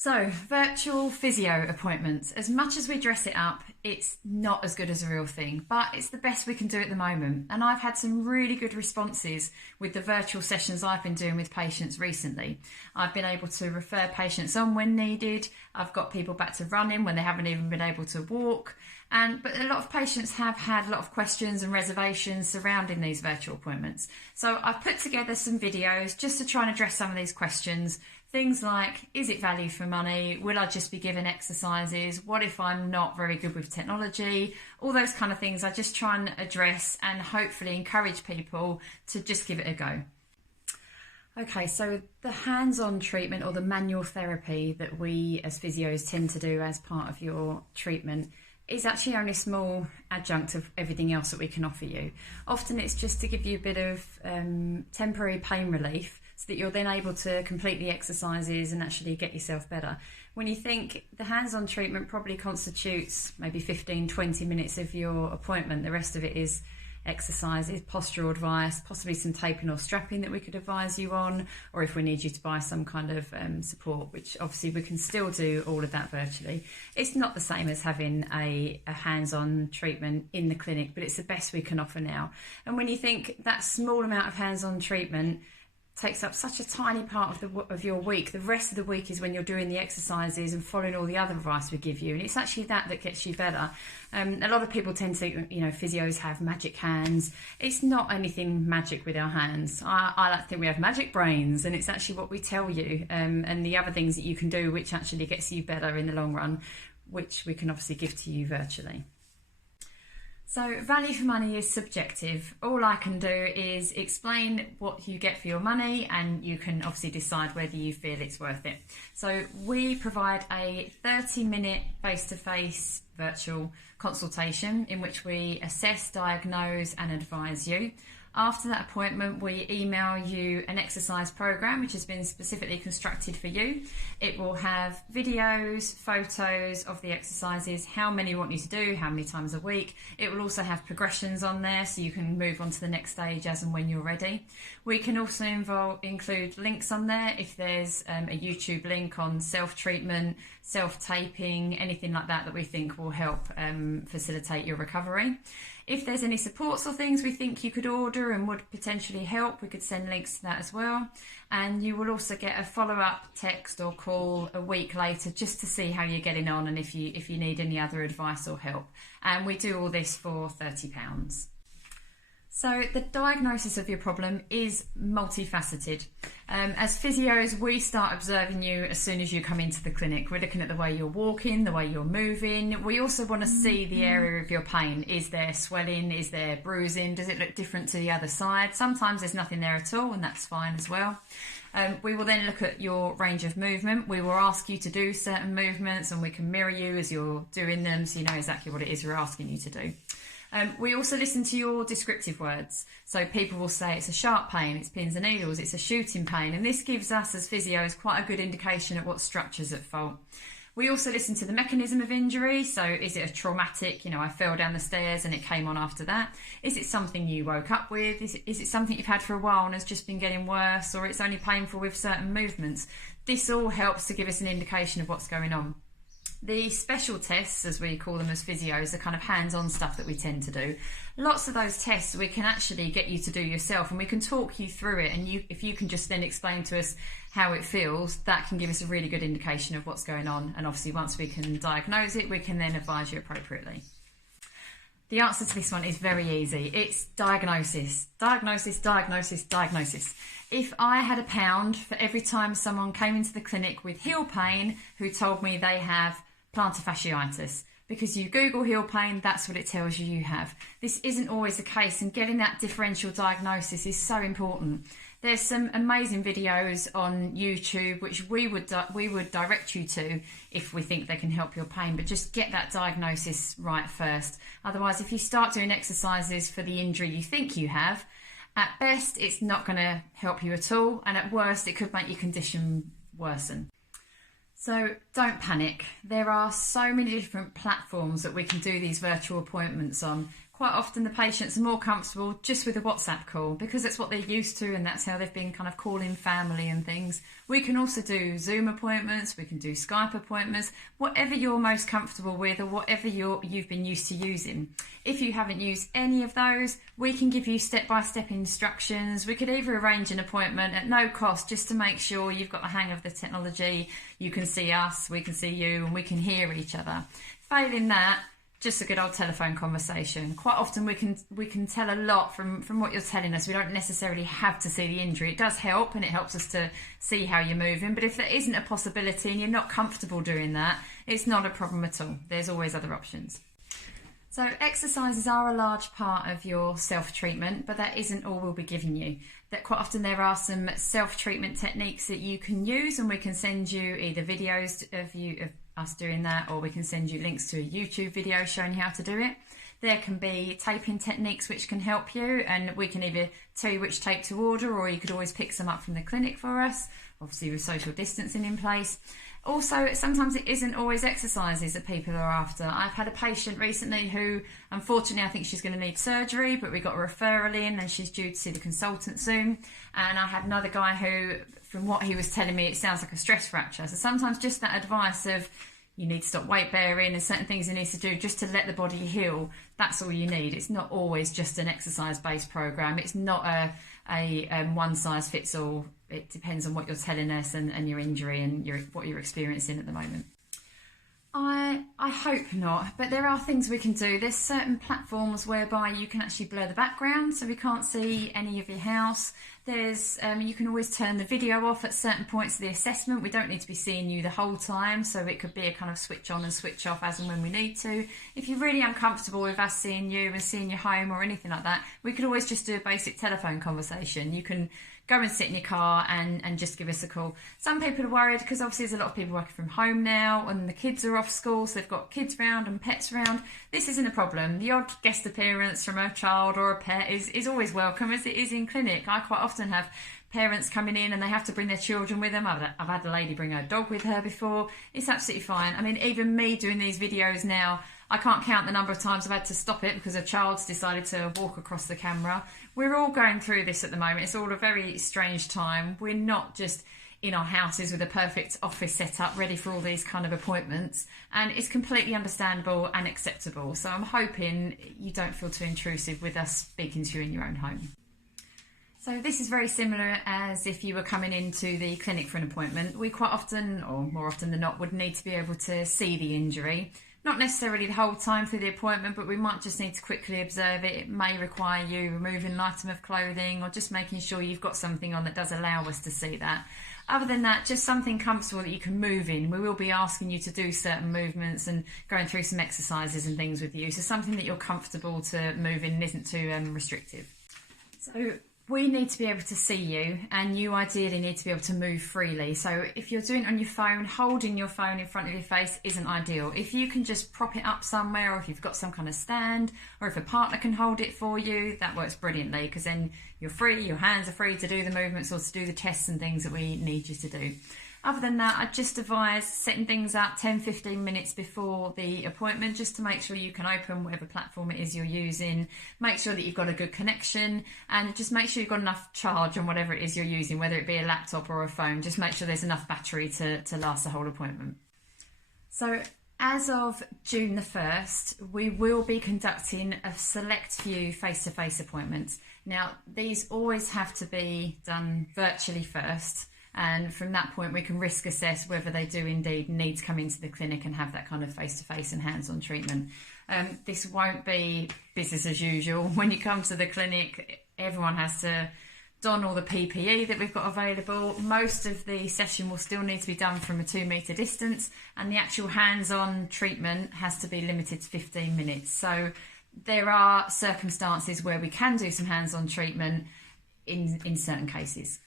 So, virtual physio appointments. As much as we dress it up, it's not as good as a real thing, but it's the best we can do at the moment. And I've had some really good responses with the virtual sessions I've been doing with patients recently. I've been able to refer patients on when needed. I've got people back to running when they haven't even been able to walk. But a lot of patients have had a lot of questions and reservations surrounding these virtual appointments. So I've put together some videos just to try and address some of these questions. Things like, is it value for money? Will I just be given exercises? What if I'm not very good with technology? All those kind of things I just try and address and hopefully encourage people to just give it a go. Okay, so the hands-on treatment or the manual therapy that we as physios tend to do as part of your treatment is actually only a small adjunct of everything else that we can offer you. Often it's just to give you a bit of temporary pain relief so that you're then able to complete the exercises and actually get yourself better. When you think the hands-on treatment probably constitutes maybe 15-20 minutes of your appointment, the rest of it is exercises, postural advice, possibly some taping or strapping that we could advise you on, or if we need you to buy some kind of support, which obviously we can still do all of that virtually. It's not the same as having a hands-on treatment in the clinic, but it's the best we can offer now. And when you think that small amount of hands-on treatment takes up such a tiny part of your week, the rest of the week is when you're doing the exercises and following all the other advice we give you, and it's actually that gets you better. A lot of people tend to think, physios have magic hands. It's not anything magic with our hands. I like to think we have magic brains, and it's actually what we tell you, and the other things that you can do which actually gets you better in the long run, which we can obviously give to you virtually. So value for money is subjective. All I can do is explain what you get for your money, and you can obviously decide whether you feel it's worth it. So we provide a 30-minute face-to-face virtual consultation in which we assess, diagnose and advise you. After that appointment, we email you an exercise program which has been specifically constructed for you. It will have videos, photos of the exercises, how many you want you to do, how many times a week. It will also have progressions on there so you can move on to the next stage as and when you're ready. We can also include links on there if there's a YouTube link on self-treatment, self-taping, anything like that we think will help facilitate your recovery. If there's any supports or things we think you could order and would potentially help, we could send links to that as well. And you will also get a follow-up text or call a week later just to see how you're getting on and if you need any other advice or help. And we do all this for £30. So the diagnosis of your problem is multifaceted. As physios, we start observing you as soon as you come into the clinic. We're looking at the way you're walking, the way you're moving. We also want to see the area of your pain. Is there swelling? Is there bruising? Does it look different to the other side? Sometimes there's nothing there at all, and that's fine as well. We will then look at your range of movement. We will ask you to do certain movements, and we can mirror you as you're doing them so you know exactly what it is we're asking you to do. We also listen to your descriptive words. So people will say it's a sharp pain, it's pins and needles, it's a shooting pain, and this gives us as physios quite a good indication of what structure's at fault. We also listen to the mechanism of injury. So is it a traumatic, I fell down the stairs and it came on after that? Is it something you woke up with? Is it something you've had for a while and has just been getting worse, or it's only painful with certain movements? This all helps to give us an indication of what's going on. The special tests, as we call them as physios, are kind of hands-on stuff that we tend to do. Lots of those tests we can actually get you to do yourself, and we can talk you through it, and if you can just then explain to us how it feels, that can give us a really good indication of what's going on. And obviously once we can diagnose it, we can then advise you appropriately. The answer to this one is very easy. It's diagnosis. Diagnosis, diagnosis, diagnosis. If I had £1 for every time someone came into the clinic with heel pain who told me they have plantar fasciitis, because you Google heel pain, that's what it tells you have. This isn't always the case, and getting that differential diagnosis is so important. There's some amazing videos on YouTube which we would direct you to if we think they can help your pain, but just get that diagnosis right first. Otherwise, if you start doing exercises for the injury you think you have, at best it's not going to help you at all, and at worst it could make your condition worsen. So don't panic. There are so many different platforms that we can do these virtual appointments on. quite often the patients are more comfortable just with a WhatsApp call because it's what they're used to and that's how they've been kind of calling family and things. We can also do Zoom appointments, we can do Skype appointments, whatever you're most comfortable with or whatever you've been used to using. If you haven't used any of those, we can give you step-by-step instructions. We could either arrange an appointment at no cost just to make sure you've got the hang of the technology. You can see us, we can see you, and we can hear each other. Failing that, just a good old telephone conversation. Quite often we can tell a lot from what you're telling us. We don't necessarily have to see the injury. It does help and it helps us to see how you're moving. But if there isn't a possibility and you're not comfortable doing that, it's not a problem at all. There's always other options. So exercises are a large part of your self-treatment, but that isn't all we'll be giving you. That quite often there are some self-treatment techniques that you can use, and we can send you either videos of us doing that, or we can send you links to a YouTube video showing you how to do it. There can be taping techniques which can help you, and we can either tell you which tape to order, or you could always pick some up from the clinic for us, obviously with social distancing in place. Also, sometimes it isn't always exercises that people are after. I've had a patient recently who, unfortunately, I think she's going to need surgery, but we got a referral in and she's due to see the consultant soon. And I had another guy who, from what he was telling me, it sounds like a stress fracture. So sometimes just that advice of you need to stop weight bearing and certain things you need to do just to let the body heal, that's all you need. It's not always just an exercise-based program. It's not a one-size-fits-all. It depends on what you're telling us and your injury and what you're experiencing at the moment. I hope not, but there are things we can do. There's certain platforms whereby you can actually blur the background so we can't see any of your house. There's you can always turn the video off at certain points of the assessment. We don't need to be seeing you the whole time, so it could be a kind of switch on and switch off as and when we need to. If you're really uncomfortable with us seeing you and seeing your home or anything like that, we could always just do a basic telephone conversation. You can go and sit in your car and just give us a call. Some people are worried because obviously there's a lot of people working from home now and the kids are off school, so they've got kids round and pets round. This isn't a problem. The odd guest appearance from a child or a pet is always welcome, as it is in clinic. I quite often have parents coming in and they have to bring their children with them. I've had a lady bring her dog with her before. It's absolutely fine. I mean, even me doing these videos now, I can't count the number of times I've had to stop it because a child's decided to walk across the camera. We're all going through this at the moment. It's all a very strange time. We're not just in our houses with a perfect office set up ready for all these kind of appointments, and it's completely understandable and acceptable. So I'm hoping you don't feel too intrusive with us speaking to you in your own home. So this is very similar as if you were coming into the clinic for an appointment. We quite often, or more often than not, would need to be able to see the injury. Not necessarily the whole time through the appointment, but we might just need to quickly observe it. It may require you removing an item of clothing or just making sure you've got something on that does allow us to see that. Other than that, just something comfortable that you can move in. We will be asking you to do certain movements and going through some exercises and things with you. So something that you're comfortable to move in and isn't too restrictive. So we need to be able to see you, and you ideally need to be able to move freely. So if you're doing it on your phone, holding your phone in front of your face isn't ideal. If you can just prop it up somewhere, or if you've got some kind of stand, or if a partner can hold it for you, that works brilliantly, because then you're free, your hands are free to do the movements or to do the tests and things that we need you to do. Other than that, I just advise setting things up 10-15 minutes before the appointment, just to make sure you can open whatever platform it is you're using. Make sure that you've got a good connection, and just make sure you've got enough charge on whatever it is you're using, whether it be a laptop or a phone. Just make sure there's enough battery to last the whole appointment. So as of June the 1st, we will be conducting a select few face-to-face appointments. Now, these always have to be done virtually first. And from that point, we can risk assess whether they do indeed need to come into the clinic and have that kind of face-to-face and hands-on treatment. This won't be business as usual. When you come to the clinic, everyone has to don all the PPE that we've got available. Most of the session will still need to be done from a 2-metre distance, and the actual hands-on treatment has to be limited to 15 minutes. So there are circumstances where we can do some hands-on treatment in certain cases.